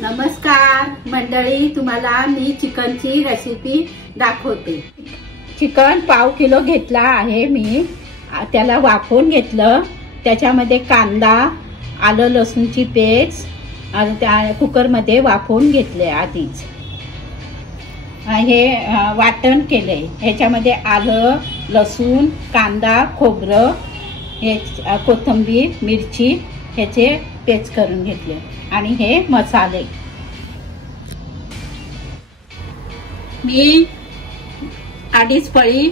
नमस्कार मंडळी, तुम्हाला मी चिकनची रेसिपी दाखवते। चिकन पाव किलो घेतला आहे मी। त्याला वाफवून घेतलं। त्याच्यामध्ये कांदा, आलं लसूणची पेस्ट आणि त्या कुकर मध्ये वाफवून घेतले आधीच। हे वाटण केले। ह्याच्यामध्ये आलं, लसूण, कांदा, खोबरं, हे कोथिंबीर, मिरची ह्याचे पेस्ट करून घेतले आणि हे मसाले। मी 2.5 पळी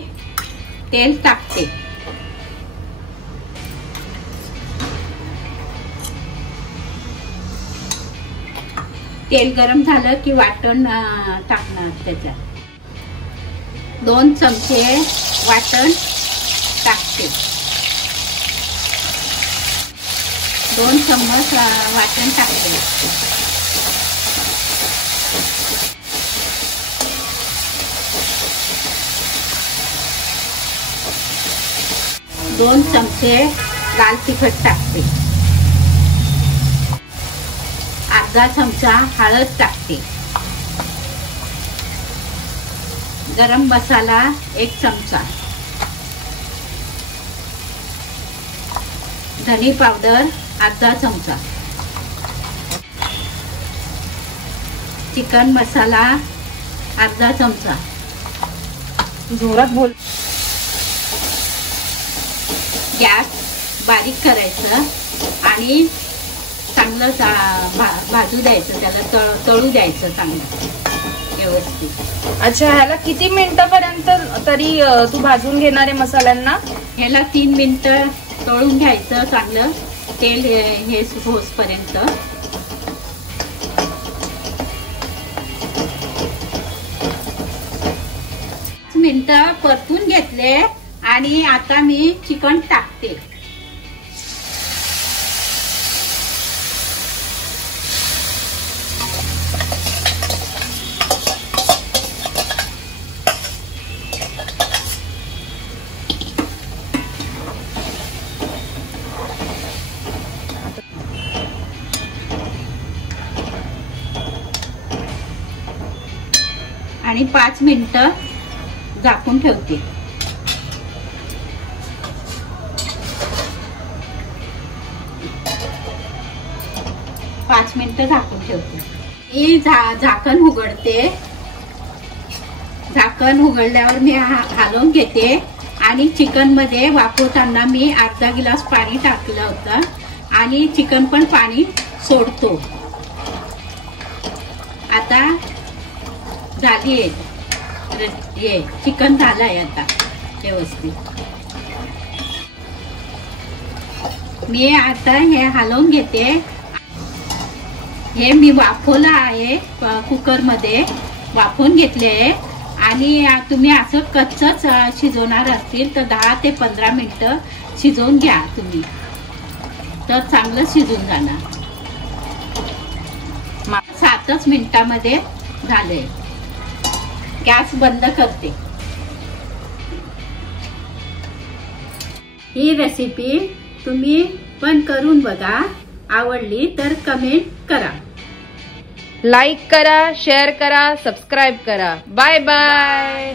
तेल टाकते। तेल गरम झालं की वाटण टाकणार। त्याच्यात 2 चमचे वाटण टाकते। 2 चम्मच वाटण टाकते। 2 चमचे लाल तिखट टाकते। अर्धा चमचा हळद टाकते। गरम मसाला 1 चमचा, धनी पावडर अर्धा चमचा, चिकन मसाला अर्धा चमचा। जोरात बोल। गॅस बारीक करायचं आणि चांगलं भाजू द्यायचं। त्याला तळू द्यायचं चांगलं व्यवस्थित। अच्छा, ह्याला किती मिनिटापर्यंत तरी तू भाजून घेणार आहे मसाल्यांना? ह्याला 3 मिनिटं तळून घ्यायचं चांगलं, तेल हे होसपर्यंत। मिनिटं परतून घेतले आणि आता मी चिकन टाकते। आणि 5 मिनिटं झाकून ठेवते। 5 मिनिटं झाकून ठेवते। मी झाकण उघडते। झाकण उघडल्यावर मी हलवून घेते आणि चिकन मध्ये वाफवताना मी अर्धा गिलास पाणी टाकलं होतं आणि चिकन पण पाणी सोडतो। आता झाली हे चिकन झालंय आता व्यवस्थित। मी आता हे हलवून घेते। हे मी वाफवलं आहे, कुकर मध्ये वाफवून घेतले आणि तुम्ही असं कच्चच शिजवणार असतील तर 10 ते 15 मिनिटं शिजवून घ्या तुम्ही, तर चांगलं शिजून जाणार। 7 मिनिटांमध्ये झाले। गॅस बंद करते। ही रेसिपी तुम्ही पण करून बघा। आवडली तर कमेंट करा, लाईक करा, शेअर करा, सबस्क्राईब करा। Bye bye.